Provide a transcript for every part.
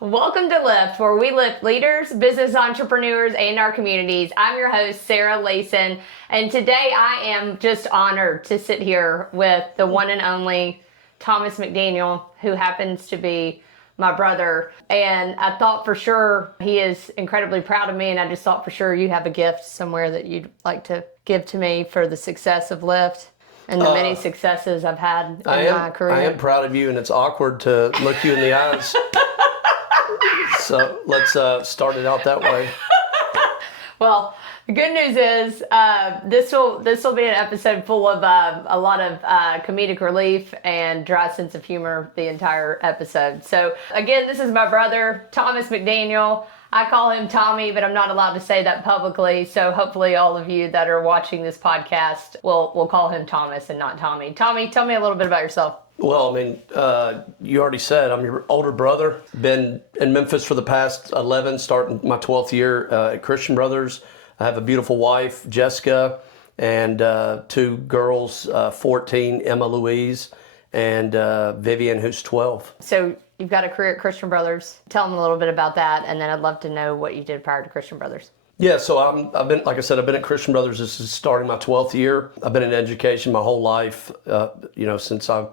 Welcome to Lift, where we lift leaders, business entrepreneurs, and our communities. I'm your host, Sarah Layson, and today I am just honored to sit here with the one and only Thomas McDaniel, who happens to be my brother. And I thought for sure he is incredibly proud of me, and I just thought for sure you have a gift somewhere that you'd like to give to me for the success of Lift and the many successes I've had in my career. I am proud of you, and it's awkward to look you in the eyes. So let's start it out that way. Well, the good news is this will be an episode full of a lot of comedic relief and dry sense of humor the entire episode. So again, this is my brother, Thomas McDaniel. I call him Tommy, but I'm not allowed to say that publicly. So hopefully all of you that are watching this podcast will call him Thomas and not Tommy. Tommy, tell me a little bit about yourself. Well, I mean, you already said I'm your older brother. Been in Memphis for the past 11, starting my 12th year at Christian Brothers. I have a beautiful wife, Jessica, and two girls, 14, Emma Louise, and Vivian, who's 12. So you've got a career at Christian Brothers. Tell them a little bit about that, and then I'd love to know what you did prior to Christian Brothers. Yeah, so I've been, like I said, I've been at Christian Brothers. This is starting my 12th year. I've been in education my whole life, since I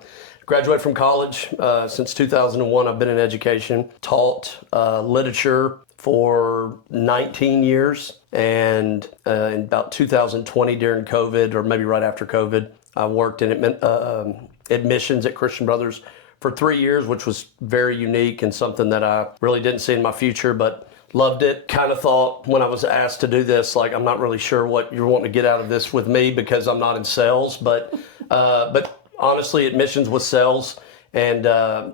graduated from college. Since 2001, I've been in education, taught literature for 19 years. And in about 2020 during COVID, or maybe right after COVID, I worked in admissions at Christian Brothers for 3 years, which was very unique and something that I really didn't see in my future, but loved it. Kind of thought when I was asked to do this, like, I'm not really sure what you're wanting to get out of this with me because I'm not in sales, but honestly, admissions was sales, and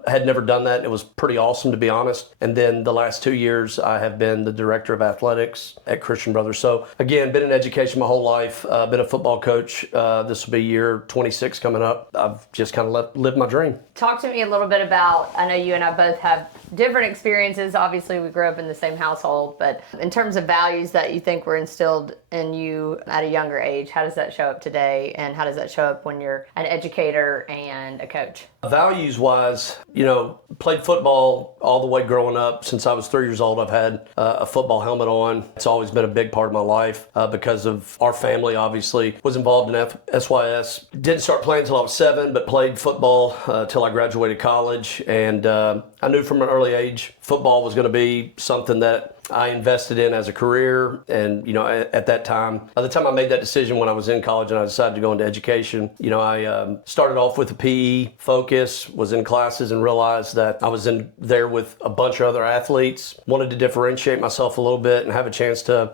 had never done that. It was pretty awesome, to be honest. And then the last 2 years, I have been the director of athletics at Christian Brothers. So again, been in education my whole life. Been a football coach. This will be year 26 coming up. I've just kind of lived my dream. Talk to me a little bit about, I know you and I both have different experiences. Obviously, we grew up in the same household, but in terms of values that you think were instilled in you at a younger age, how does that show up today? And how does that show up when you're an educator and a coach? Values-wise, played football all the way growing up. Since I was 3 years old, I've had a football helmet on. It's always been a big part of my life because of our family, obviously. Was involved in SYS. Didn't start playing until I was 7, but played football till I graduated college. And I knew from an early age football was going to be something that I invested in as a career. And, at that time, by the time I made that decision when I was in college and I decided to go into education, I started off with a PE focus, was in classes and realized that I was in there with a bunch of other athletes, wanted to differentiate myself a little bit and have a chance to,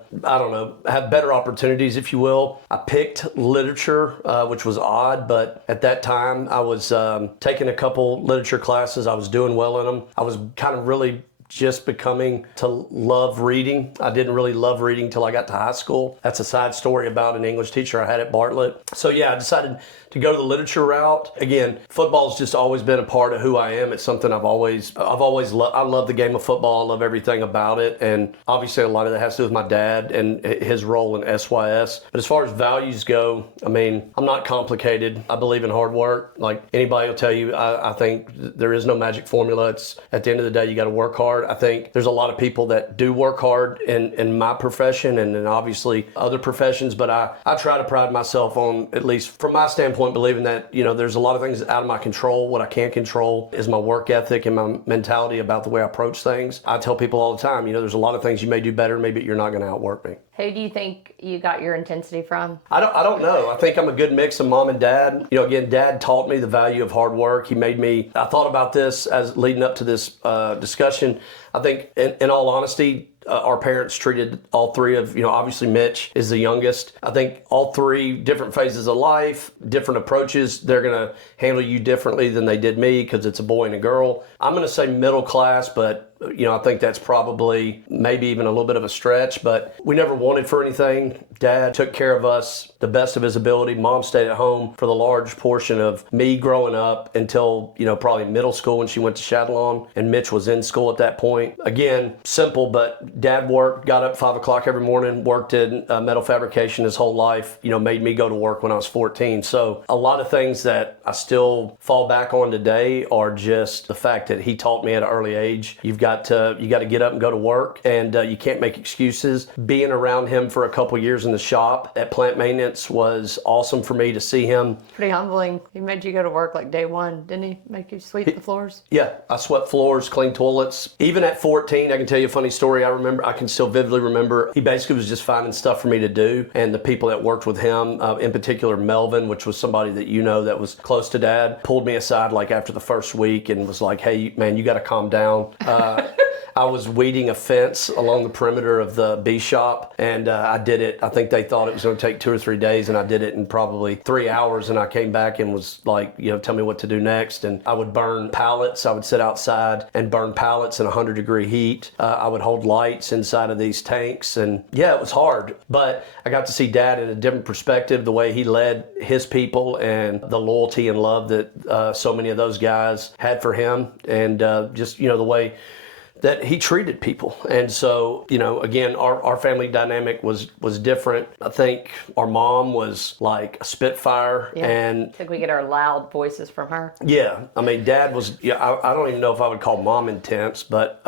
have better opportunities, if you will. I picked literature, which was odd, but at that time I was taking a couple literature classes. I was doing well in them. I was kind of really just becoming to love reading. I didn't really love reading till I got to high school. That's a side story about an English teacher I had at Bartlett. So yeah, I decided to go the literature route. Again, football's just always been a part of who I am. It's something I've always loved. I love the game of football. I love everything about it. And obviously a lot of that has to do with my dad and his role in SYS. But as far as values go, I'm not complicated. I believe in hard work. Like anybody will tell you, I think there is no magic formula. It's at the end of the day, you got to work hard. I think there's a lot of people that do work hard in my profession and obviously other professions, but I try to pride myself on, at least from my standpoint, believing that, there's a lot of things out of my control. What I can't control is my work ethic and my mentality about the way I approach things. I tell people all the time, there's a lot of things you may do better, maybe you're not going to outwork me. Who do you think you got your intensity from? I don't know. I think I'm a good mix of mom and dad. Again, dad taught me the value of hard work. He made me, I thought about this as leading up to this discussion. I think in all honesty, our parents treated all three of, obviously Mitch is the youngest. I think all three different phases of life, different approaches, they're going to handle you differently than they did me because it's a boy and a girl. I'm going to say middle class, but I think that's probably maybe even a little bit of a stretch, but we never wanted for anything. Dad took care of us the best of his ability. Mom stayed at home for the large portion of me growing up until, probably middle school when she went to Chatillon, and Mitch was in school at that point. Again, simple, but Dad worked, got up 5 o'clock every morning, worked in metal fabrication his whole life, made me go to work when I was 14. So a lot of things that I still fall back on today are just the fact that he taught me at an early age. You've got got to get up and go to work, and you can't make excuses. Being around him for a couple years in the shop at plant maintenance was awesome for me to see him. Pretty humbling. He made you go to work like day one, didn't he? Make you sweep the floors? Yeah, I swept floors, cleaned toilets. Even at 14, I can tell you a funny story. I can still vividly remember, he basically was just finding stuff for me to do. And the people that worked with him, in particular Melvin, which was somebody that you know that was close to Dad, pulled me aside like after the first week and was like, hey, man, you got to calm down. I was weeding a fence along the perimeter of the bee shop, and I did it. I think they thought it was going to take 2 or 3 days, and I did it in probably 3 hours, and I came back and was like, tell me what to do next. And I would burn pallets. I would sit outside and burn pallets in 100-degree heat. I would hold lights inside of these tanks, and yeah, it was hard. But I got to see Dad in a different perspective, the way he led his people and the loyalty and love that so many of those guys had for him, and just, the way that he treated people. And so, again, our family dynamic was different. I think our mom was like a spitfire. Yeah. And I think we get our loud voices from her. Yeah. I mean, Dad was, I don't even know if I would call Mom intense, but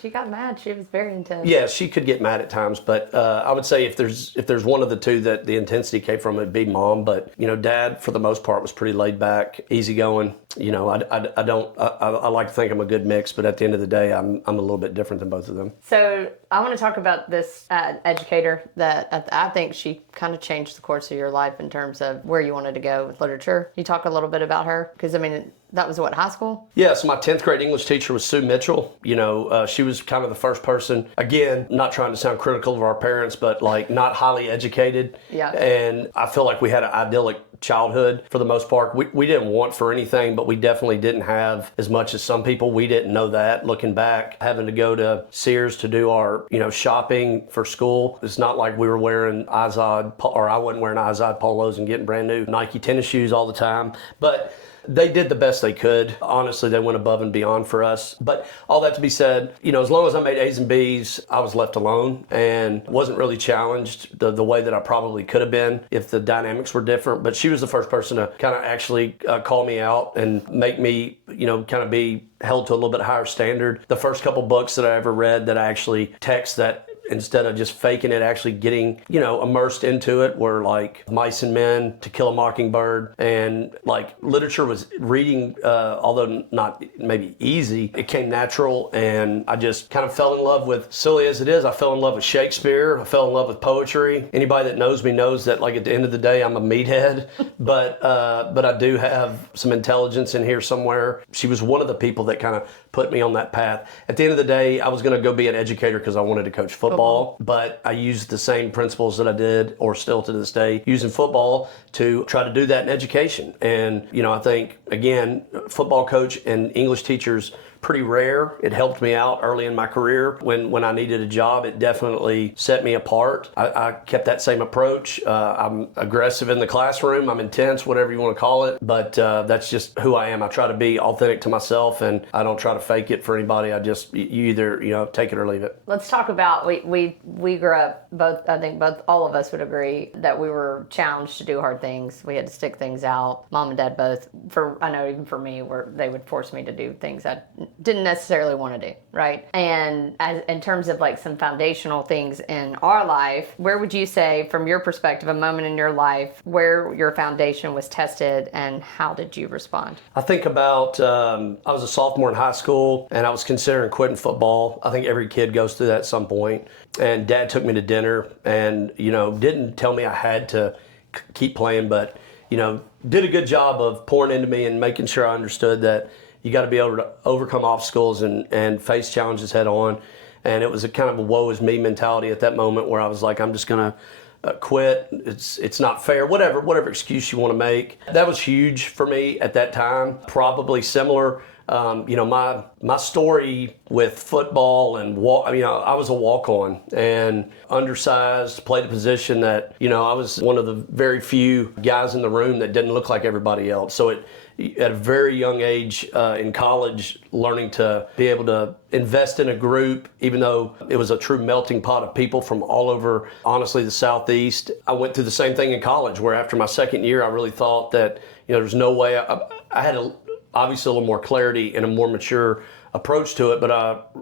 she got mad. She was very intense. yeah, she could get mad at times. But I would say if there's one of the two that the intensity came from, it'd be Mom. But, Dad, for the most part, was pretty laid back, easygoing. I like to think I'm a good mix, but at the end of the day, I'm a little bit different than both of them. So I want to talk about this educator that I think she kind of changed the course of your life in terms of where you wanted to go with literature. Can you talk a little bit about her? Because, that was what, high school? Yeah, so my 10th grade English teacher was Sue Mitchell. She was kind of the first person, again, not trying to sound critical of our parents, but like not highly educated. Yeah. And I feel like we had an idyllic childhood for the most part. We didn't want for anything, but we definitely didn't have as much as some people. We didn't know that. Looking back, having to go to Sears to do our, shopping for school, it's not like we were wearing Izod, or I wasn't wearing Izod polos and getting brand new Nike tennis shoes all the time. But they did the best they could. Honestly, they went above and beyond for us. But all that to be said, as long as I made A's and B's, I was left alone and wasn't really challenged the way that I probably could have been if the dynamics were different. But she was the first person to kind of actually call me out and make me, kind of be held to a little bit higher standard. The first couple books that I ever read that I actually text that instead of just faking it, actually getting, immersed into it, were like Mice and Men, To Kill a Mockingbird, and like literature was reading, although not maybe easy, it came natural, and I just kind of fell in love with, silly as it is, I fell in love with Shakespeare, I fell in love with poetry. Anybody that knows me knows that like at the end of the day, I'm a meathead, but I do have some intelligence in here somewhere. She was one of the people that kind of put me on that path. At the end of the day, I was going to go be an educator because I wanted to coach football, but I used the same principles that I did, or still to this day, using football to try to do that in education. And, I think, again, football coach and English teachers, pretty rare. It helped me out early in my career. When I needed a job, it definitely set me apart. I kept that same approach. I'm aggressive in the classroom. I'm intense, whatever you want to call it. But that's just who I am. I try to be authentic to myself, and I don't try to fake it for anybody. I just, you either, take it or leave it. Let's talk about, we grew up, I think all of us would agree that we were challenged to do hard things. We had to stick things out. Mom and Dad both, I know even for me, they would force me to do things I didn't necessarily want to do, right? And in terms of like some foundational things in our life, where would you say, from your perspective, a moment in your life where your foundation was tested, and how did you respond? I think about, I was a sophomore in high school, and I was considering quitting football. I think every kid goes through that at some point. And Dad took me to dinner and, didn't tell me I had to keep playing, but, did a good job of pouring into me and making sure I understood that you got to be able to overcome obstacles and face challenges head on. And it was a kind of a woe is me mentality at that moment, where I was like, I'm just going to quit. It's not fair, whatever excuse you want to make. That was huge for me at that time. Probably similar. My story with football and I was a walk-on and undersized, played a position that, I was one of the very few guys in the room that didn't look like everybody else. So at a very young age in college, learning to be able to invest in a group, even though it was a true melting pot of people from all over, honestly, the Southeast. I went through the same thing in college, where after my second year, I really thought that, there's no way. I had obviously a little more clarity and a more mature approach to it, but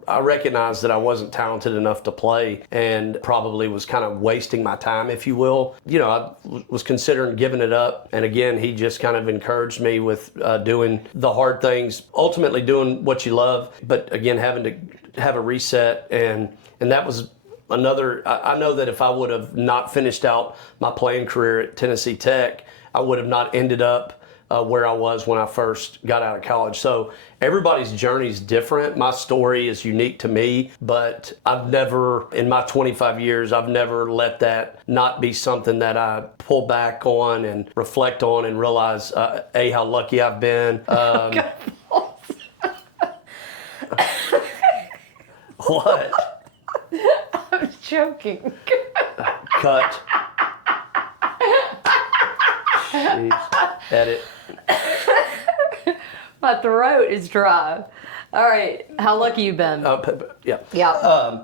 I recognized that I wasn't talented enough to play and probably was kind of wasting my time, if you will. I was considering giving it up. And again, he just kind of encouraged me with doing the hard things, ultimately doing what you love, but again, having to have a reset. And that was another, I know that if I would have not finished out my playing career at Tennessee Tech, I would have not ended up where I was when I first got out of college. So everybody's journey is different. My story is unique to me, but I've never, in my 25 years, I've never let that not be something that I pull back on and reflect on and realize, how lucky I've been. What? I'm joking. Cut. Jeez. Edit. My throat is dry. All right. How lucky you been? Yeah. Yeah.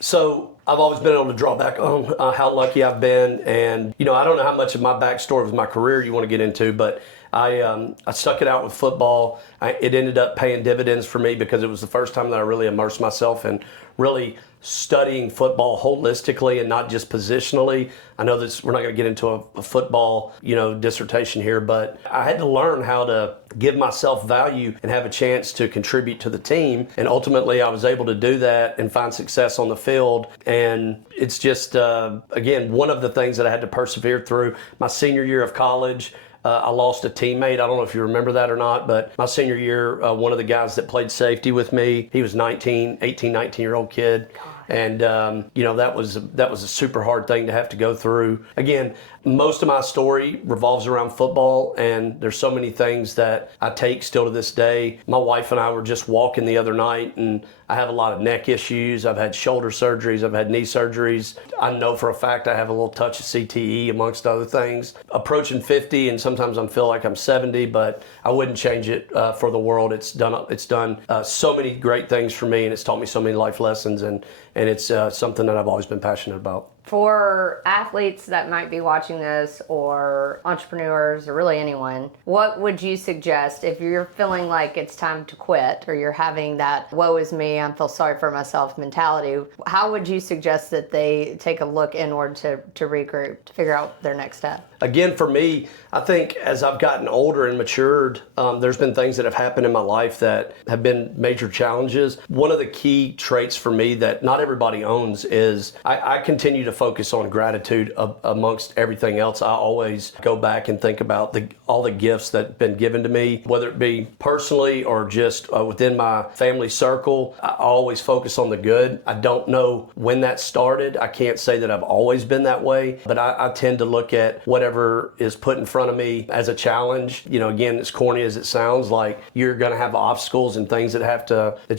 So I've always been able to draw back on how lucky I've been. And, I don't know how much of my backstory with my career you want to get into, but I stuck it out with football. It ended up paying dividends for me because it was the first time that I really immersed myself in really studying football holistically and not just positionally. I know this, we're not going to get into a football, dissertation here, but I had to learn how to give myself value and have a chance to contribute to the team. And ultimately I was able to do that and find success on the field. And it's just, again, one of the things that I had to persevere through. My senior year of college, I lost a teammate. I don't know if you remember that or not, but my senior year, one of the guys that played safety with me, he was 19-year-old kid. And, that was a super hard thing to have to go through. Again, most of my story revolves around football, and there's so many things that I take still to this day. My wife and I were just walking the other night, and I have a lot of neck issues. I've had shoulder surgeries. I've had knee surgeries. I know for a fact I have a little touch of CTE, amongst other things. Approaching 50, and sometimes I feel like I'm 70, but I wouldn't change it for the world. It's done so many great things for me, and it's taught me so many life lessons, and it's something that I've always been passionate about. For athletes that might be watching this, or entrepreneurs, or really anyone, what would you suggest if you're feeling like it's time to quit, or you're having that woe is me, I feel sorry for myself mentality? How would you suggest that they take a look inward to regroup, to figure out their next step? Again, for me, I think as I've gotten older and matured, there's been things that have happened in my life that have been major challenges. One of the key traits for me that not everybody owns is I continue to focus on gratitude amongst everything else. I always go back and think about all the gifts that have been given to me, whether it be personally or just within my family circle. I always focus on the good. I don't know when that started. I can't say that I've always been that way, but I tend to look at whatever is put in front of me as a challenge. Again, as corny as it sounds, like you're going to have obstacles and things that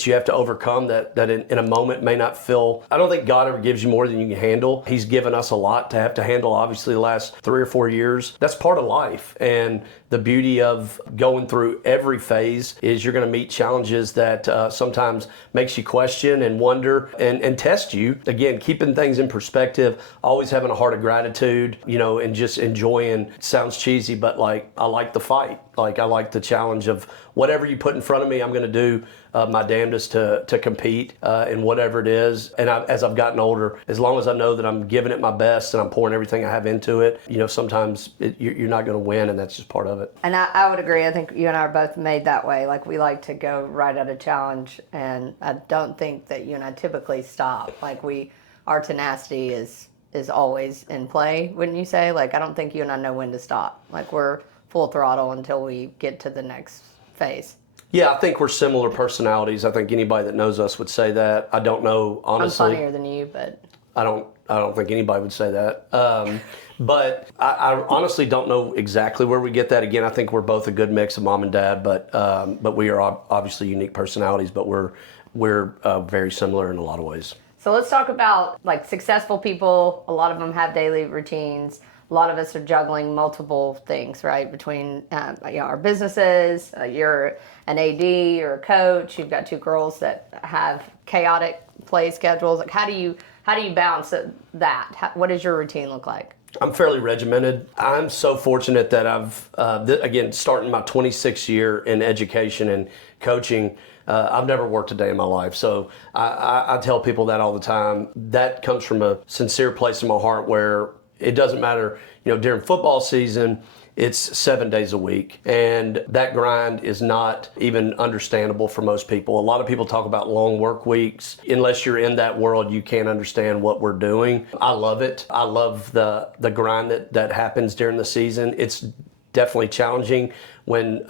you have to overcome that in a moment may not feel. I don't think God ever gives you more than you can handle. He's given us a lot to have to handle, obviously, the last 3 or 4 years. That's part of life. And the beauty of going through every phase is you're going to meet challenges that sometimes makes you question and wonder and test you. Again, keeping things in perspective, always having a heart of gratitude, and just enjoying. It sounds cheesy, but I like the fight. I like the challenge of whatever you put in front of me, I'm going to do my damnedest to compete in whatever it is. And as I've gotten older, as long as I know that I'm giving it my best and I'm pouring everything I have into it, sometimes you're not going to win, and that's just part of it. And I would agree. I think you and I are both made that way. We like to go right at a challenge, and I don't think that you and I typically stop. Our tenacity is always in play, wouldn't you say? I don't think you and I know when to stop. We're full throttle until we get to the next phase. Yeah, I think we're similar personalities. I think anybody that knows us would say that. I don't know, honestly. I'm funnier than you, but I don't think anybody would say that. But I honestly don't know exactly where we get that. Again, I think we're both a good mix of mom and dad, but we are obviously unique personalities, but we're very similar in a lot of ways. So let's talk about successful people. A lot of them have daily routines. A lot of us are juggling multiple things, right? Between our businesses, you're an AD, you're a coach, you've got 2 girls that have chaotic play schedules. How do you balance that? What does your routine look like? I'm fairly regimented. I'm so fortunate that I've, again, starting my 26th year in education and coaching, I've never worked a day in my life. So I tell people that all the time. That comes from a sincere place in my heart where it doesn't matter, during football season, it's 7 days a week. And that grind is not even understandable for most people. A lot of people talk about long work weeks. Unless you're in that world, you can't understand what we're doing. I love it. I love the grind that happens during the season. It's definitely challenging when,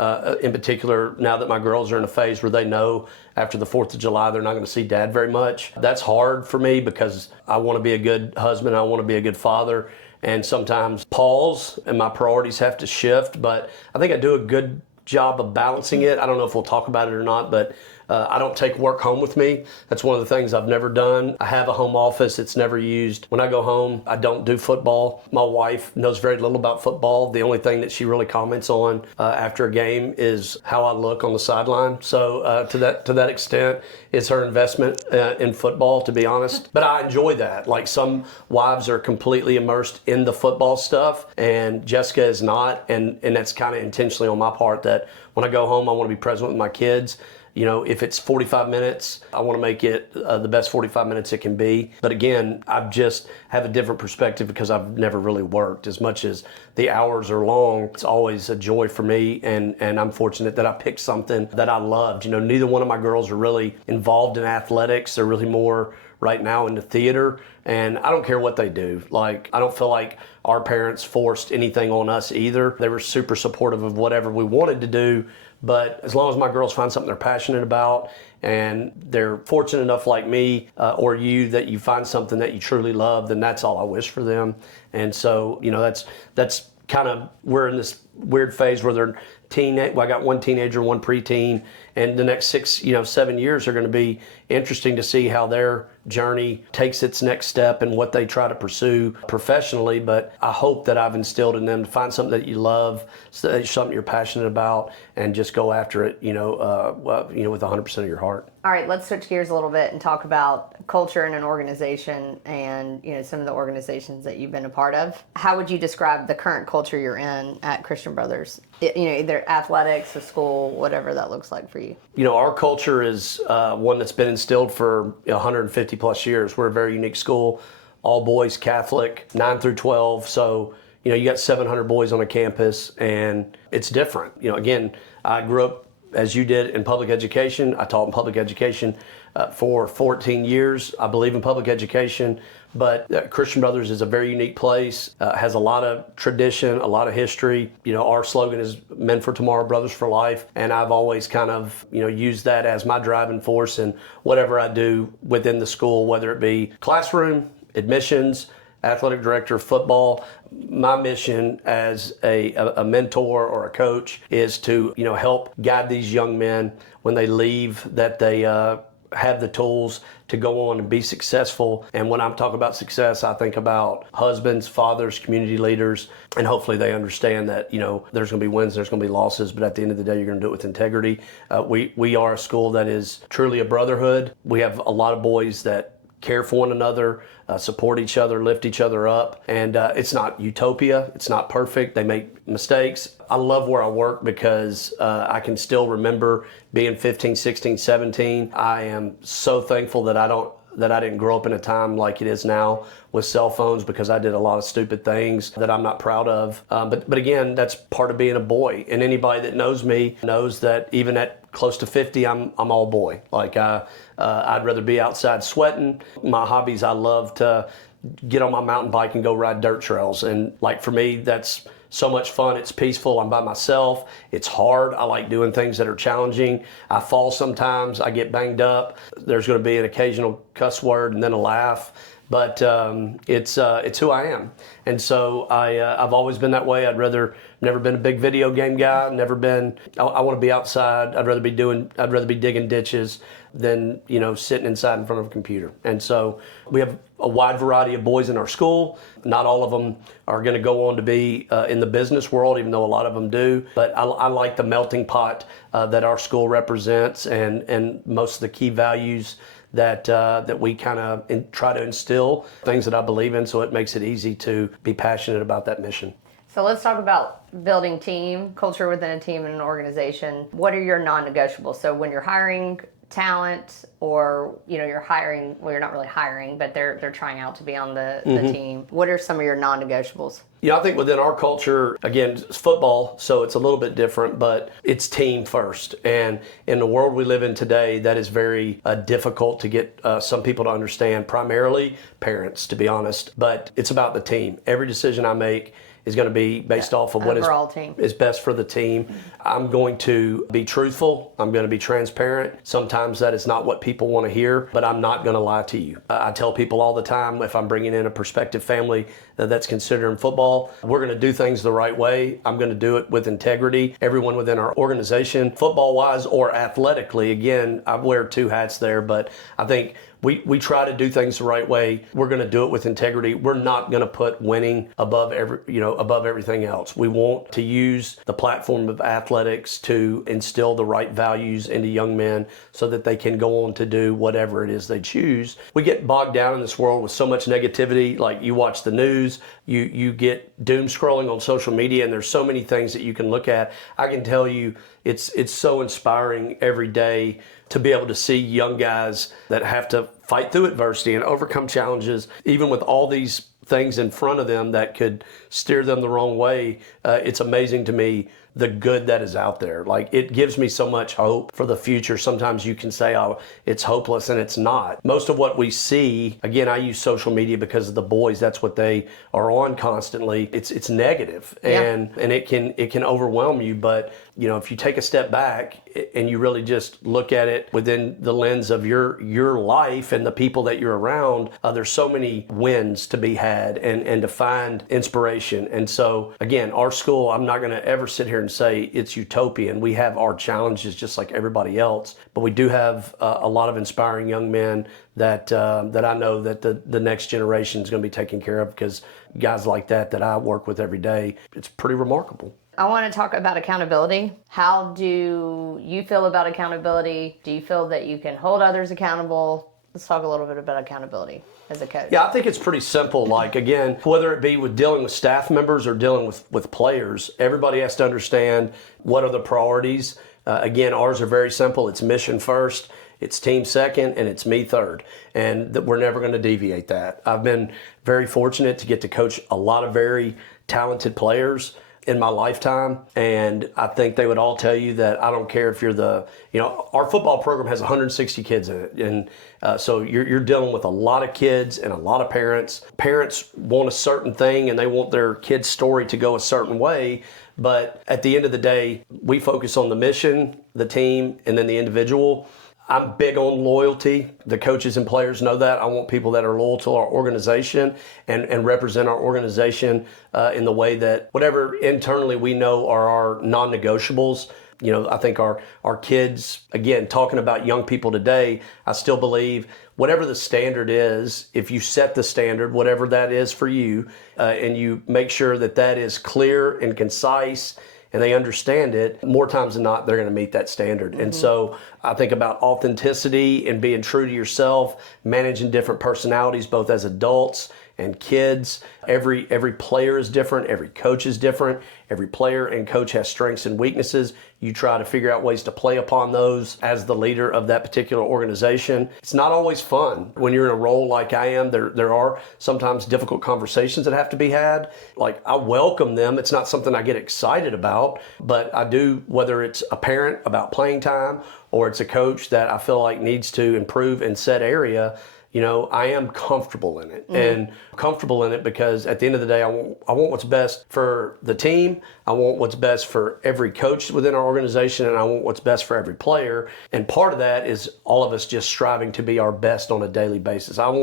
in particular, now that my girls are in a phase where they know after the 4th of July they're not going to see dad very much. That's hard for me because I want to be a good husband. I want to be a good father. And sometimes pause and my priorities have to shift, but I think I do a good job of balancing it. I don't know if we'll talk about it or not, but I don't take work home with me. That's one of the things I've never done. I have a home office. It's never used. When I go home, I don't do football. My wife knows very little about football. The only thing that she really comments on after a game is how I look on the sideline. So to that extent, it's her investment in football, to be honest. But I enjoy that. Like, some wives are completely immersed in the football stuff, and Jessica is not. And that's kind of intentionally on my part, that when I go home, I want to be present with my kids. If it's 45 minutes, I want to make it the best 45 minutes it can be. But again, I just have a different perspective because I've never really worked. As much as the hours are long, it's always a joy for me. And I'm fortunate that I picked something that I loved. Neither one of my girls are really involved in athletics. They're really more right now into theater. And I don't care what they do. Like, I don't feel like our parents forced anything on us either. They were super supportive of whatever we wanted to do. But as long as my girls find something they're passionate about, and they're fortunate enough, like me or you, that you find something that you truly love, then that's all I wish for them. And so, that's kind of, we're in this weird phase where they're I got one teenager, one preteen, and the next 7 years are going to be interesting to see how their journey takes its next step and what they try to pursue professionally. But I hope that I've instilled in them to find something that you love, something you're passionate about, and just go after it, with 100% of your heart. All right, let's switch gears a little bit and talk about culture in an organization and, some of the organizations that you've been a part of. How would you describe the current culture you're in at Christian Brothers? Either athletics, the school, whatever that looks like for you. Our culture is one that's been instilled for 150 plus years. We're a very unique school, all boys Catholic, 9 through 12. So, you got 700 boys on a campus, and it's different. Again, I grew up, as you did, in public education. I taught in public education for 14 years. I believe in public education, but Christian Brothers is a very unique place, has a lot of tradition, a lot of history. Our slogan is Men for Tomorrow, Brothers for Life, and I've always kind of, used that as my driving force in whatever I do within the school, whether it be classroom, admissions, athletic director of football. My mission as a mentor or a coach is to, help guide these young men when they leave, that they have the tools to go on and be successful. And when I'm talking about success, I think about husbands, fathers, community leaders, and hopefully they understand that, there's going to be wins, there's going to be losses, but at the end of the day, you're going to do it with integrity. We are a school that is truly a brotherhood. We have a lot of boys that care for one another, support each other, lift each other up. And it's not utopia. It's not perfect. They make mistakes. I love where I work because I can still remember being 15, 16, 17. I am so thankful that I didn't grow up in a time like it is now with cell phones, because I did a lot of stupid things that I'm not proud of. But again, that's part of being a boy. And anybody that knows me knows that even at close to 50, I'm all boy. Like I'd rather be outside sweating. My hobbies, I love to get on my mountain bike and go ride dirt trails. And like for me, that's so much fun. It's peaceful. I'm by myself. It's hard. I like doing things that are challenging. I fall sometimes. I get banged up. There's going to be an occasional cuss word and then a laugh. But it's who I am. And so I've always been that way. Never been a big video game guy. Never been. I want to be outside. I'd rather be digging ditches than sitting inside in front of a computer. And so we have a wide variety of boys in our school. Not all of them are going to go on to be in the business world, even though a lot of them do. But I like the melting pot that our school represents, and most of the key values that we kind of try to instill, things that I believe in, so it makes it easy to be passionate about that mission. So let's talk about building team, culture within a team and an organization. What are your non-negotiables? So when you're hiring talent, or you're hiring, well, you're not really hiring, but they're trying out to be on the team. What are some of your non-negotiables? Yeah, I think within our culture, again, it's football, so it's a little bit different, but it's team first. And in the world we live in today, that is very difficult to get some people to understand, primarily parents, to be honest. But it's about the team. Every decision I make is going to be based off of what is best for the team. I'm going to be truthful. I'm going to be transparent. Sometimes that is not what people want to hear, but I'm not going to lie to you. I tell people all the time, if I'm bringing in a prospective family that's considering football, we're going to do things the right way. I'm going to do it with integrity. Everyone within our organization, football-wise or athletically, again, I wear two hats there, but I think we try to do things the right way. We're going to do it with integrity. We're not going to put winning above everything else. We want to use the platform of athletics to instill the right values into young men so that they can go on to do whatever it is they choose. We get bogged down in this world with so much negativity. Like, you watch the news, you get doom scrolling on social media, and there's so many things that you can look at. I can tell you, it's so inspiring every day to be able to see young guys that have to fight through adversity and overcome challenges, even with all these things in front of them that could steer them the wrong way. It's amazing to me the good that is out there. Like, it gives me so much hope for the future. Sometimes you can say, oh, it's hopeless, and it's not. Most of what we see, again, I use social media because of the boys. That's what they are on constantly. It's negative, and it can overwhelm you. But if you take a step back and you really just look at it within the lens of your life and the people that you're around, there's so many wins to be had and to find inspiration. And so, again, our school, I'm not going to ever sit here and say it's utopian. We have our challenges just like everybody else, but we do have a lot of inspiring young men that I know that the next generation is going to be taken care of, because guys like that I work with every day, it's pretty remarkable. I want to talk about accountability. How do you feel about accountability? Do you feel that you can hold others accountable? Let's talk a little bit about accountability as a coach. Yeah, I think it's pretty simple. Like, again, whether it be with dealing with staff members or dealing with players, everybody has to understand what are the priorities. Again, ours are very simple. It's mission first, it's team second, and it's me third. And we're never going to deviate that. I've been very fortunate to get to coach a lot of very talented players in my lifetime, and I think they would all tell you that I don't care if you're our football program has 160 kids in it, and so you're dealing with a lot of kids and a lot of parents. Parents want a certain thing and they want their kid's story to go a certain way, but at the end of the day, we focus on the mission, the team, and then the individual. I'm big on loyalty. The coaches and players know that. I want people that are loyal to our organization and represent our organization in the way that whatever internally we know are our non-negotiables. I think our kids, again, talking about young people today, I still believe whatever the standard is, if you set the standard, whatever that is for you, and you make sure that is clear and concise, and they understand it, more times than not, they're going to meet that standard. Mm-hmm. And so I think about authenticity and being true to yourself, managing different personalities, both as adults and kids. Every player is different. Every coach is different. Every player and coach has strengths and weaknesses. You try to figure out ways to play upon those as the leader of that particular organization. It's not always fun. When you're in a role like I am, there are sometimes difficult conversations that have to be had. Like, I welcome them. It's not something I get excited about, but I do, whether it's a parent about playing time or it's a coach that I feel like needs to improve in said area, I am comfortable in it. And comfortable in it because at the end of the day, I want what's best for the team. I want what's best for every coach within our organization, and I want what's best for every player. And part of that is all of us just striving to be our best on a daily basis. I'm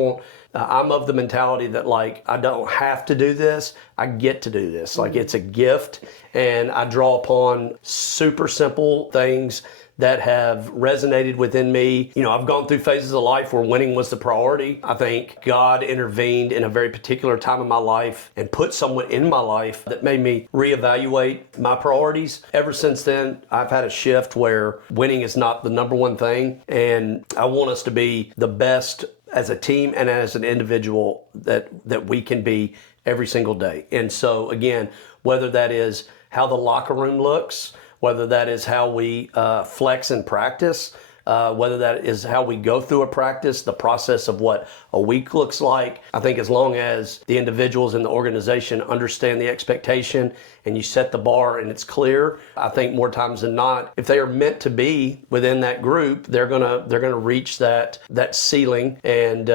of the mentality that, like, I don't have to do this. I get to do this. Like, it's a gift, and I draw upon super simple things that have resonated within me. I've gone through phases of life where winning was the priority. I think God intervened in a very particular time in my life and put someone in my life that made me reevaluate my priorities. Ever since then, I've had a shift where winning is not the number one thing, and I want us to be the best as a team and as an individual that we can be every single day. And so, again, whether that is how the locker room looks, whether that is how we flex in practice, whether that is how we go through a practice, the process of what a week looks like. I think as long as the individuals in the organization understand the expectation and you set the bar and it's clear, I think more times than not, if they are meant to be within that group, they're gonna reach that ceiling and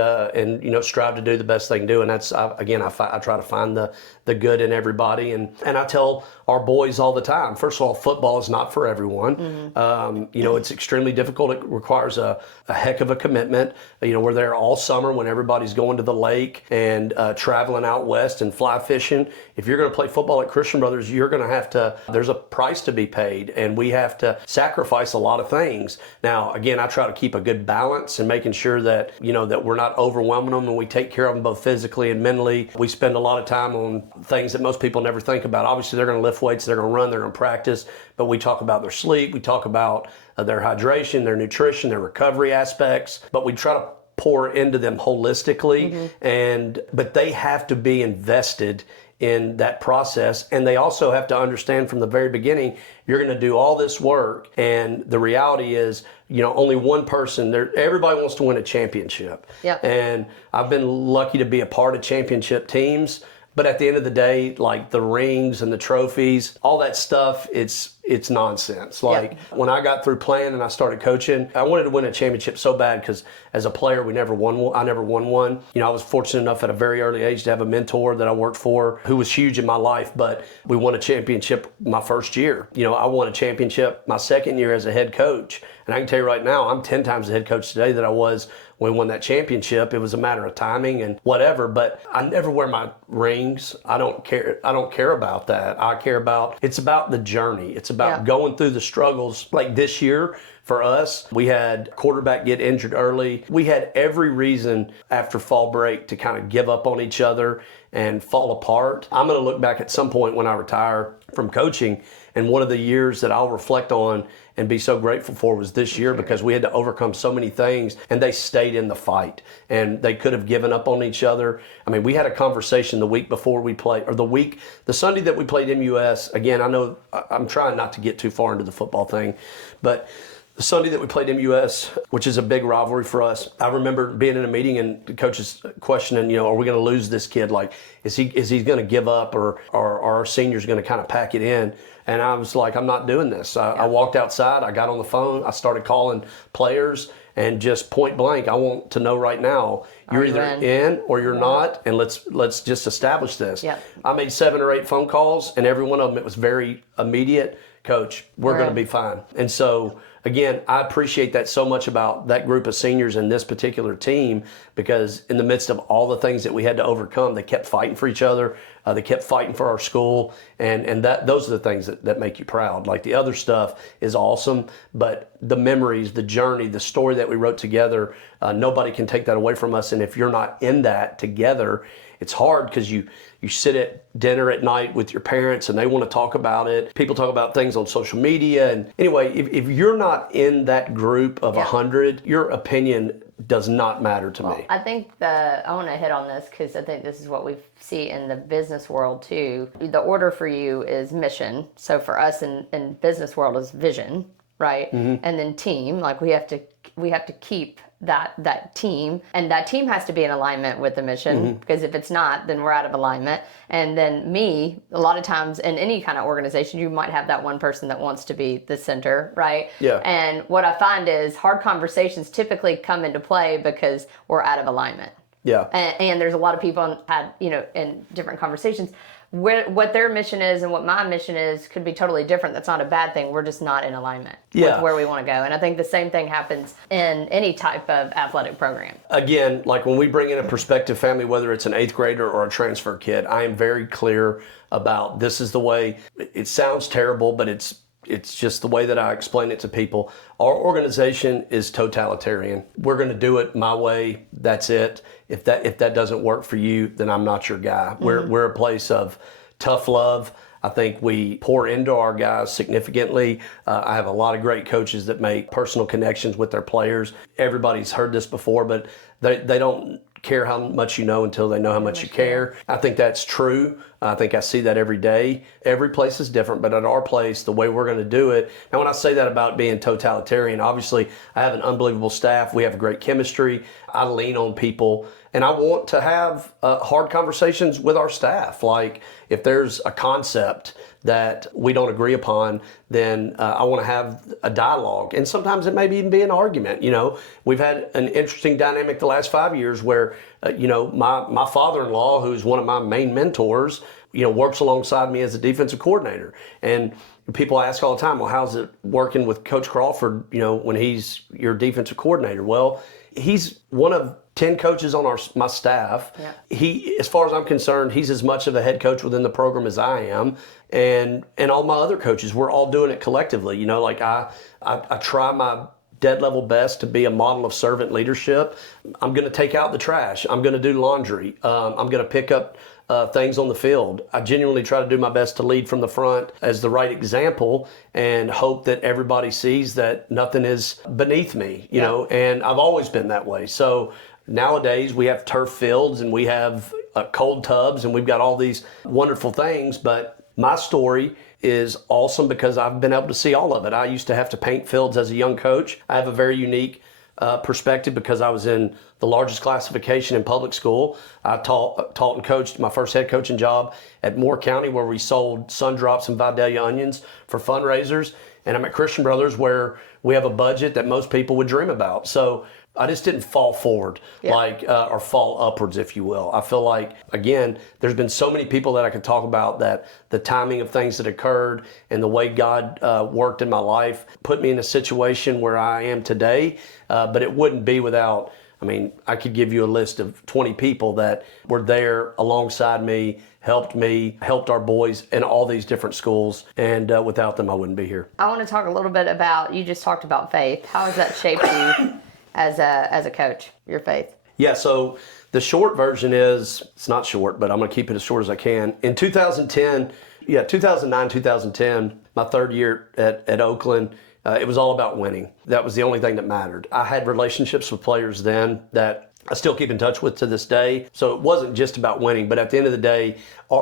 strive to do the best they can do. And that's I try to find the good in everybody, and I tell our boys all the time. First of all, football is not for everyone. It's extremely difficult. It requires a heck of a commitment. We're there all summer when everybody's going to the lake and traveling out west and fly fishing. If you're going to play football at Christian Brothers, you're going to have to, there's a price to be paid, and we have to sacrifice a lot of things. Now, again, I try to keep a good balance and making sure that, that we're not overwhelming them, and we take care of them both physically and mentally. We spend a lot of time on things that most people never think about. Obviously, they're going to lift weights, they're going to run, they're going to practice, but we talk about their sleep, we talk about their hydration, their nutrition, their recovery aspects, but we try to pour into them holistically, but they have to be invested in that process, and they also have to understand from the very beginning, you're going to do all this work, and the reality is, only one person there. Everybody wants to win a championship, and I've been lucky to be a part of championship teams. But at the end of the day, like the rings and the trophies, all that stuff, it's nonsense. Like when I got through playing and I started coaching, I wanted to win a championship so bad because as a player, I never won one. I was fortunate enough at a very early age to have a mentor that I worked for who was huge in my life, but we won a championship my first year. I won a championship my second year as a head coach. And I can tell you right now, I'm 10 times the head coach today that I was when we won that championship. It was a matter of timing and whatever, but I never wear my rings. I don't care about that. It's about the journey. It's about going through the struggles. Like this year, for us, we had quarterback get injured early. We had every reason after fall break to kind of give up on each other and fall apart. I'm going to look back at some point when I retire from coaching, and one of the years that I'll reflect on and be so grateful for was this year, because we had to overcome so many things, and they stayed in the fight, and they could have given up on each other. I mean, we had a conversation the week before we played, or the Sunday that we played MUS. Again, I know I'm trying not to get too far into the football thing, but the Sunday that we played MUS, which is a big rivalry for us, I remember being in a meeting and the coaches questioning, are we going to lose this kid? Like, is he going to give up, or are our seniors going to kind of pack it in? And I was like, I'm not doing this. I walked outside, I got on the phone, I started calling players, and just point blank, I want to know right now, you're either in or you're not, and let's just establish this. Yep. I made 7 or 8 phone calls, and every one of them, it was very immediate. Coach, we're going to be fine. And so, again, I appreciate that so much about that group of seniors and this particular team, because in the midst of all the things that we had to overcome, they kept fighting for each other. They kept fighting for our school, and those are the things that make you proud. Like the other stuff is awesome, but the memories, the journey, the story that we wrote together, nobody can take that away from us. And if you're not in that together, it's hard, because you sit at dinner at night with your parents and they want to talk about it. People talk about things on social media. And anyway, if you're not in that group of 100, your opinion does not matter to me. I think I want to hit on this because I think this is what we see in the business world too. The order for you is mission. So for us in business world is vision, right? And then team, like we have to keep that team, and that team has to be in alignment with the mission, because if it's not, then we're out of alignment. And then me, a lot of times in any kind of organization, you might have that one person that wants to be the center, right? Yeah. And what I find is hard conversations typically come into play because we're out of alignment. Yeah. And there's a lot of people in different conversations what their mission is and what my mission is could be totally different. That's not a bad thing. We're just not in alignment with where we want to go. And I think the same thing happens in any type of athletic program. Again, like when we bring in a prospective family, whether it's an 8th grader or a transfer kid, I am very clear about this is the way. It sounds terrible, but it's just the way that I explain it to people. Our organization is totalitarian. We're going to do it my way. That's it. If that doesn't work for you, then I'm not your guy. We're a place of tough love. I think we pour into our guys significantly. I have a lot of great coaches that make personal connections with their players. Everybody's heard this before, but they don't care how much you know until they know how much you care. I think that's true. I think I see that every day. Every place is different, but at our place, the way we're going to do it. Now, when I say that about being totalitarian, obviously I have an unbelievable staff. We have great chemistry. I lean on people, and I want to have hard conversations with our staff. Like if there's a concept that we don't agree upon, then I want to have a dialogue. And sometimes it may even be an argument. You know, we've had an interesting dynamic the last 5 years where, my father-in-law, who's one of my main mentors, works alongside me as a defensive coordinator. And people ask all the time, well, how's it working with Coach Crawford, when he's your defensive coordinator? Well, he's one of 10 coaches on my staff. Yeah. He, as far as I'm concerned, he's as much of a head coach within the program as I am. And all my other coaches, we're all doing it collectively. I try my dead level best to be a model of servant leadership. I'm going to take out the trash. I'm going to do laundry. I'm going to pick up things on the field. I genuinely try to do my best to lead from the front as the right example and hope that everybody sees that nothing is beneath me, and I've always been that way. So nowadays we have turf fields and we have cold tubs and we've got all these wonderful things, but my story is awesome because I've been able to see all of it. I used to have to paint fields as a young coach. I have a very unique perspective because I was in the largest classification in public school. I taught and coached my first head coaching job at Moore County, where we sold sun drops and Vidalia onions for fundraisers. And I'm at Christian Brothers, where we have a budget that most people would dream about. So I just didn't fall forward, or fall upwards, if you will. I feel like, again, there's been so many people that I could talk about that the timing of things that occurred and the way God worked in my life put me in a situation where I am today. But it wouldn't be without, I could give you a list of 20 people that were there alongside me, helped our boys in all these different schools. And without them, I wouldn't be here. I want to talk a little bit about, you just talked about faith. How has that shaped you as a coach, your faith? Yeah, so the short version is, it's not short, but I'm going to keep it as short as I can. In 2009, 2010, my third year at Oakland, it was all about winning. That was the only thing that mattered. I had relationships with players then that I still keep in touch with to this day. So it wasn't just about winning, but at the end of the day,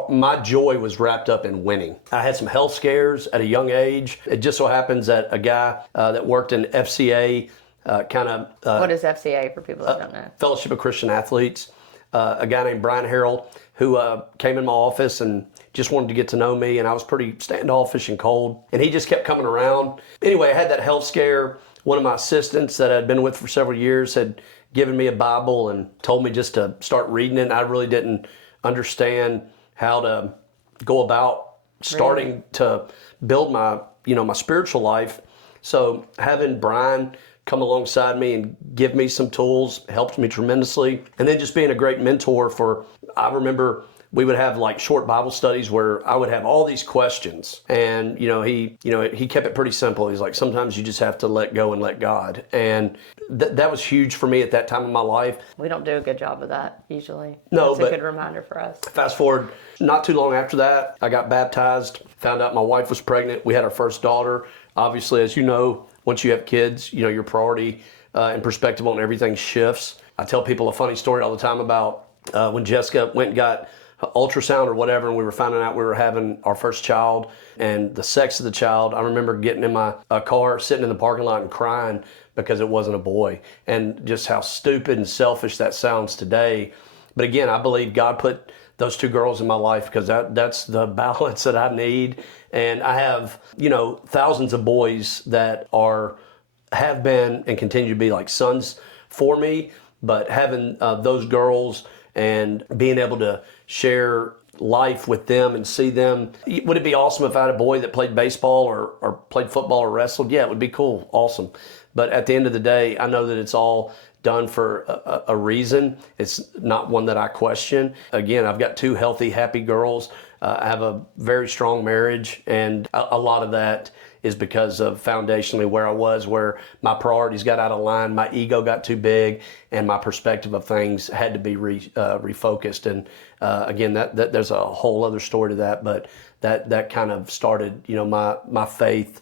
my joy was wrapped up in winning. I had some health scares at a young age. It just so happens that a guy that worked in FCA, what is FCA for people that don't know? Fellowship of Christian Athletes. A guy named Brian Harrell who came in my office and just wanted to get to know me, and I was pretty standoffish and cold, and he just kept coming around. Anyway, I had that health scare. One of my assistants that I'd been with for several years had given me a Bible and told me just to start reading it. And I really didn't understand how to go about starting to build my spiritual life. So having Brian come alongside me and give me some tools helped me tremendously. And then just being a great mentor I remember we would have like short Bible studies where I would have all these questions, and he kept it pretty simple. He's like, sometimes you just have to let go and let God, and that was huge for me at that time in my life. We don't do a good job of that usually. No, it's a good reminder for us. Fast forward, not too long after that, I got baptized. Found out my wife was pregnant. We had our first daughter. Obviously, as you know, once you have kids, your priority and perspective on everything shifts. I tell people a funny story all the time about when Jessica went and got ultrasound or whatever, and we were finding out we were having our first child and the sex of the child. I remember getting in my car, sitting in the parking lot and crying because it wasn't a boy, and just how stupid and selfish that sounds today. But again, I believe God put those two girls in my life because that's the balance that I need. And I have, thousands of boys that have been and continue to be like sons for me, but having those girls and being able to share life with them and see them. Would it be awesome if I had a boy that played baseball or played football or wrestled? Yeah, it would be cool. Awesome. But at the end of the day, I know that it's all done for a reason. It's not one that I question. Again, I've got two healthy, happy girls. I have a very strong marriage, and a lot of that is because of foundationally where I was, where my priorities got out of line, my ego got too big, and my perspective of things had to be refocused. And again, that there's a whole other story to that, but that kind of started, my faith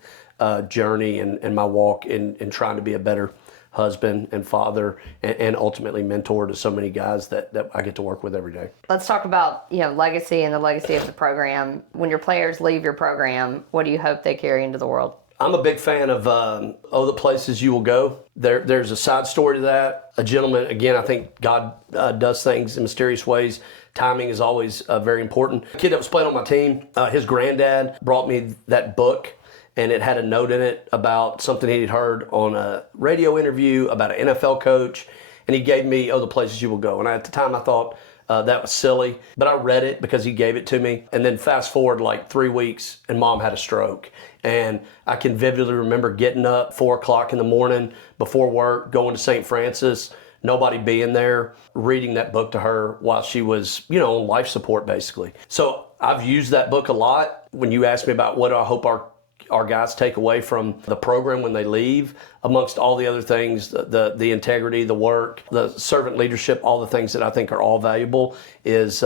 journey and my walk in trying to be a better husband and father, and ultimately mentor to so many guys that I get to work with every day. Let's talk about, legacy and the legacy of the program. When your players leave your program, what do you hope they carry into the world? I'm a big fan of the places you will go. There's a side story to that. A gentleman, again, I think God does things in mysterious ways. Timing is always very important. A kid that was playing on my team, his granddad brought me that book, and it had a note in it about something he'd heard on a radio interview about an NFL coach, and he gave me, the places you will go. And at the time I thought that was silly, but I read it because he gave it to me. And then fast forward like 3 weeks, and Mom had a stroke. And I can vividly remember getting up 4 o'clock in the morning before work, going to St. Francis, nobody being there, reading that book to her while she was, on life support basically. So I've used that book a lot. When you ask me about what I hope our guys take away from the program when they leave, amongst all the other things, the integrity, the work, the servant leadership, all the things that I think are all valuable, is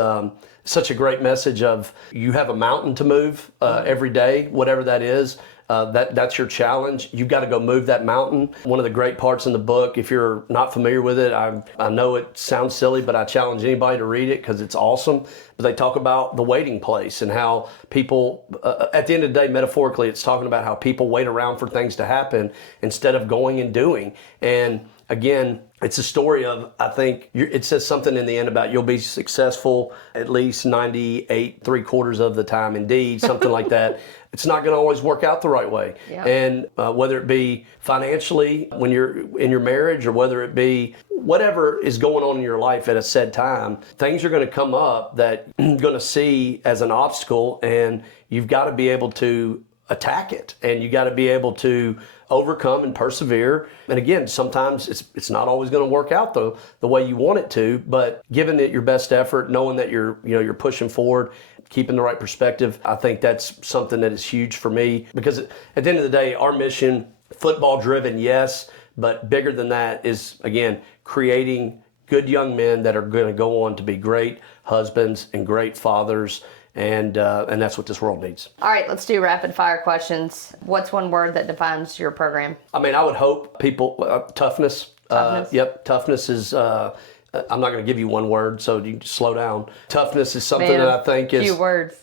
such a great message of you have a mountain to move every day, whatever that is. That's your challenge. You've got to go move that mountain. One of the great parts in the book, if you're not familiar with it, I know it sounds silly, but I challenge anybody to read it because it's awesome. But they talk about the waiting place and how people, at the end of the day, metaphorically, it's talking about how people wait around for things to happen instead of going and doing. And again, it's a story of, I think, it says something in the end about you'll be successful at least 98 3/4 of the time. Indeed, something like that. It's not going to always work out the right way. Yeah. And whether it be financially when you're in your marriage, or whether it be whatever is going on in your life at a said time, things are going to come up that you're going to see as an obstacle, and you've got to be able to attack it, and you got to be able to overcome and persevere. And again, sometimes it's not always going to work out the way you want it to, but giving it your best effort, knowing that you're pushing forward, keeping the right perspective, I think that's something that is huge for me, because at the end of the day, our mission, football driven, yes, but bigger than that is, again, creating good young men that are going to go on to be great husbands and great fathers. And that's what this world needs. All right, let's do rapid fire questions. What's one word that defines your program? I mean, I would hope people, toughness. Yep, toughness is, I'm not going to give you one word, so you just slow down. Toughness is something that I think is... Few words.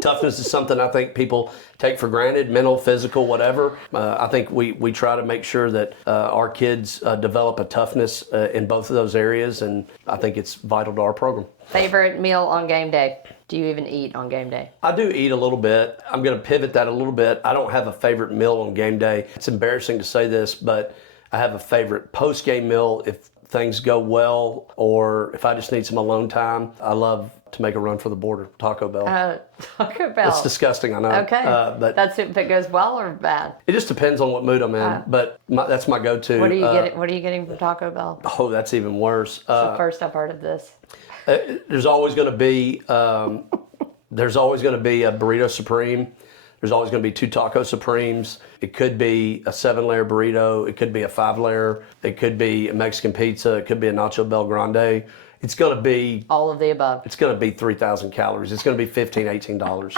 Toughness is something I think people take for granted, mental, physical, whatever. I think we try to make sure that our kids develop a toughness in both of those areas, and I think it's vital to our program. Favorite meal on game day? Do you even eat on game day? I do eat a little bit. I'm going to pivot that a little bit. I don't have a favorite meal on game day. It's embarrassing to say this, but I have a favorite post-game meal if things go well, or if I just need some alone time. I love to make a run for the border, Taco Bell. Taco Bell. It's disgusting, I know. Okay. But that's if it goes well or bad? It just depends on what mood I'm in, but that's my go-to. What are you getting from Taco Bell? Oh, that's even worse. It's the first I've heard of this. There's always going to be a burrito supreme. There's always going to be 2 taco supremes. It could be a 7-layer burrito. It could be a 5-layer. It could be a Mexican pizza. It could be a Nacho Bel Grande. It's going to be all of the above. It's going to be 3,000 calories. It's going to be $15, $18.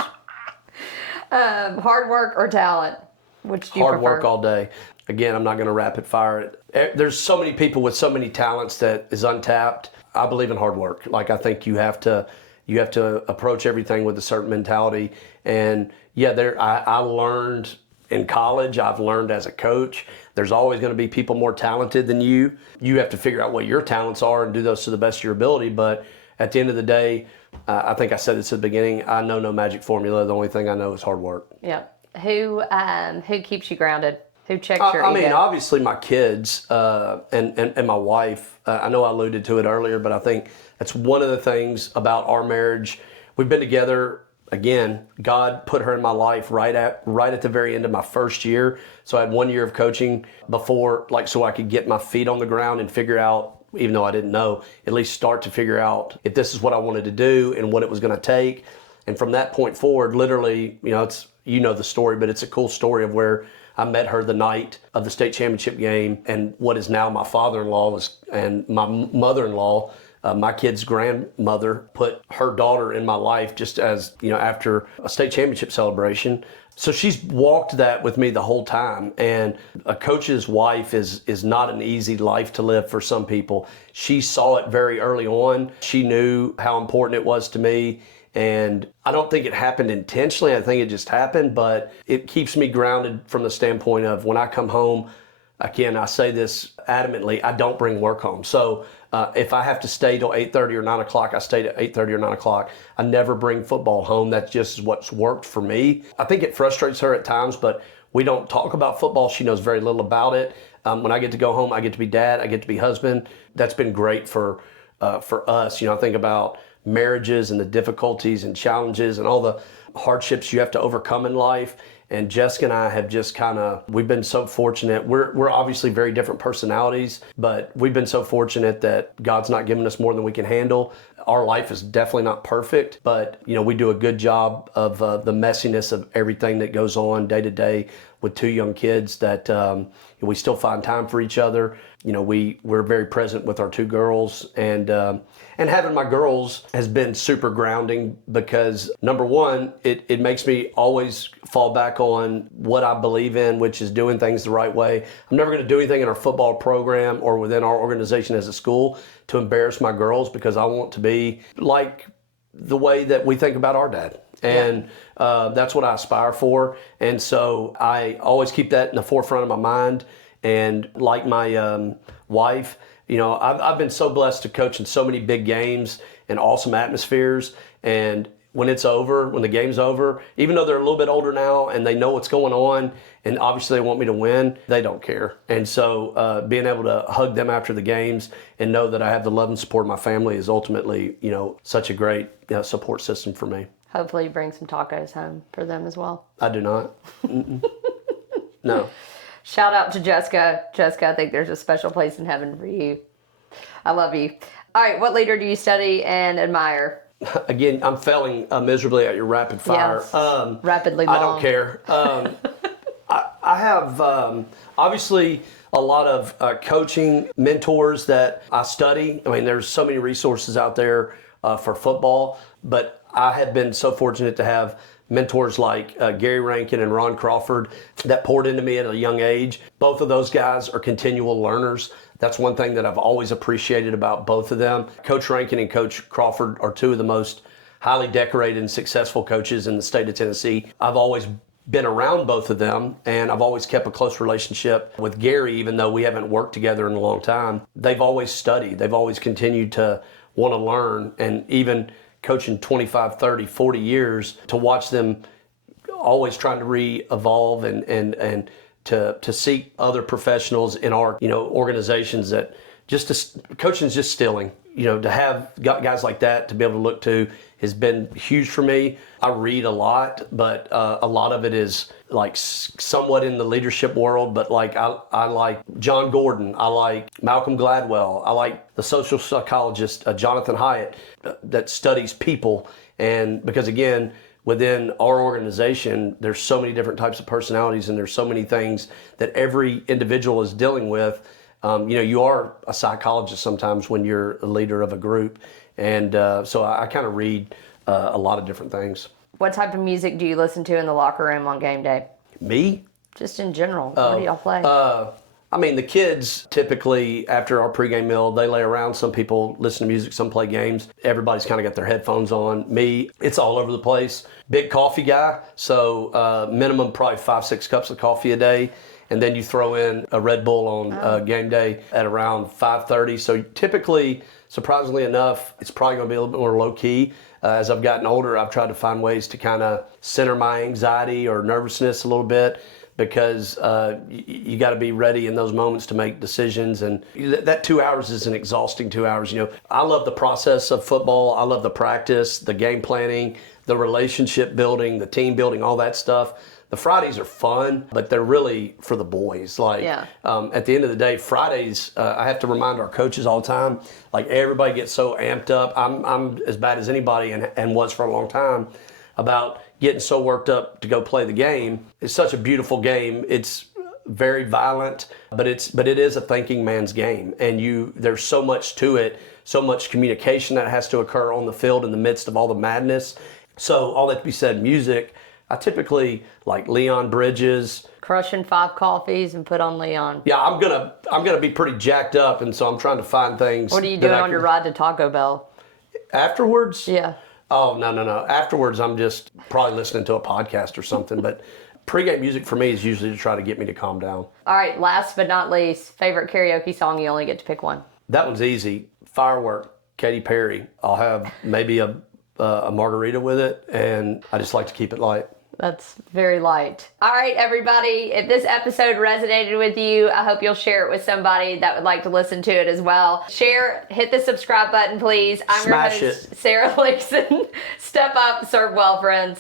Hard work or talent? Which do you Hard prefer? work all day. Again, I'm not going to rapid fire it. There's so many people with so many talents that is untapped. I believe in hard work. Like, I think you have to approach everything with a certain mentality. And yeah, I learned in college, I've learned as a coach, there's always going to be people more talented than you. You have to figure out what your talents are and do those to the best of your ability. But at the end of the day, I think I said this at the beginning, I know no magic formula. The only thing I know is hard work. Yeah. Who keeps you grounded? Who checks your ego? I mean, obviously my kids and my wife. I know I alluded to it earlier, but I think that's one of the things about our marriage. We've been together, again, God put her in my life right at the very end of my first year. So I had 1 year of coaching before, so I could get my feet on the ground and figure out, even though I didn't know, at least start to figure out if this is what I wanted to do and what it was going to take. And from that point forward, literally, it's the story, but it's a cool story of where I met her the night of the state championship game, and what is now my father-in-law and my mother-in-law, my kid's grandmother, put her daughter in my life just as, after a state championship celebration. So she's walked that with me the whole time. And a coach's wife is not an easy life to live for some people. She saw it very early on. She knew how important it was to me. And I don't think it happened intentionally. I think it just happened, but it keeps me grounded from the standpoint of when I come home. Again, I say this adamantly, I don't bring work home. So if I have to stay till 8:30 or 9 o'clock, I stay at 8:30 or 9 o'clock. I never bring football home. That's just what's worked for me. I think it frustrates her at times, but we don't talk about football. She knows very little about it. When I get to go home, I get to be dad, I get to be husband. That's been great for us. I think about marriages and the difficulties and challenges and all the hardships you have to overcome in life. And Jessica and I have just we've been so fortunate. We're obviously very different personalities, but we've been so fortunate that God's not given us more than we can handle. Our life is definitely not perfect, but we do a good job of the messiness of everything that goes on day to day with two young kids that we still find time for each other. We're very present with our two girls, and having my girls has been super grounding because number one, it makes me always fall back on what I believe in, which is doing things the right way. I'm never going to do anything in our football program or within our organization as a school to embarrass my girls because I want to be like the way that we think about our dad. And that's what I aspire for. And so I always keep that in the forefront of my mind. And like my wife, I've been so blessed to coach in so many big games and awesome atmospheres. And when it's over, when the game's over, even though they're a little bit older now and they know what's going on, and obviously they want me to win, they don't care. And so being able to hug them after the games and know that I have the love and support of my family is ultimately, such a great support system for me. Hopefully you bring some tacos home for them as well. I do not. No. Shout out to Jessica. Jessica, I think there's a special place in heaven for you. I love you. All right, what leader do you study and admire? Again, I'm failing miserably at your rapid fire. Yes, rapidly long. I don't care. I have obviously a lot of coaching mentors that I study. I mean, there's so many resources out there for football, but I have been so fortunate to have mentors like Gary Rankin and Ron Crawford that poured into me at a young age. Both of those guys are continual learners. That's one thing that I've always appreciated about both of them. Coach Rankin and Coach Crawford are two of the most highly decorated and successful coaches in the state of Tennessee. I've always been around both of them, and I've always kept a close relationship with Gary, even though we haven't worked together in a long time. They've always studied. They've always continued to want to learn, and even coaching 25, 30, 40 years, to watch them always trying to re-evolve and to seek other professionals in our organizations that coaching is just stilling. To have guys like that to be able to look to has been huge for me. I read a lot, but a lot of it is like somewhat in the leadership world, but like I like John Gordon, I like Malcolm Gladwell, I like the social psychologist Jonathan Hyatt that studies people. And because again, within our organization, there's so many different types of personalities and there's so many things that every individual is dealing with. You are a psychologist sometimes when you're a leader of a group. And so I kind of read a lot of different things. What type of music do you listen to in the locker room on game day? Me? Just in general. What do y'all play? I mean, the kids typically, after our pregame meal, they lay around. Some people listen to music, some play games. Everybody's kind of got their headphones on. Me, it's all over the place. Big coffee guy, so minimum probably 5-6 cups of coffee a day. And then you throw in a Red Bull on game day at around 5:30. So typically, surprisingly enough, it's probably going to be a little bit more low-key. As I've gotten older, I've tried to find ways to kind of center my anxiety or nervousness a little bit, because you got to be ready in those moments to make decisions. And that 2 hours is an exhausting 2 hours. I love the process of football. I love the practice, the game planning, the relationship building, the team building, all that stuff. The Fridays are fun, but they're really for the boys. At the end of the day, Fridays, I have to remind our coaches all the time, like everybody gets so amped up. I'm as bad as anybody and was for a long time. about getting so worked up to go play the game. It's such a beautiful game. It's very violent, but it is a thinking man's game, and there's so much to it, so much communication that has to occur on the field in the midst of all the madness. So all that to be said, music, I typically like Leon Bridges. Crushing 5 coffees and put on Leon. Yeah, I'm gonna be pretty jacked up, and so I'm trying to find things. What are you doing on your ride to Taco Bell? Afterwards? Yeah. Oh, no. Afterwards, I'm just probably listening to a podcast or something. But pregame music for me is usually to try to get me to calm down. All right, last but not least, favorite karaoke song, you only get to pick one. That one's easy. Firework, Katy Perry. I'll have maybe a margarita with it, and I just like to keep it light. That's very light. All right, everybody. If this episode resonated with you, I hope you'll share it with somebody that would like to listen to it as well. Share, hit the subscribe button, please. I'm Smash your host, it. Sarah Layson. Step up, serve well, friends.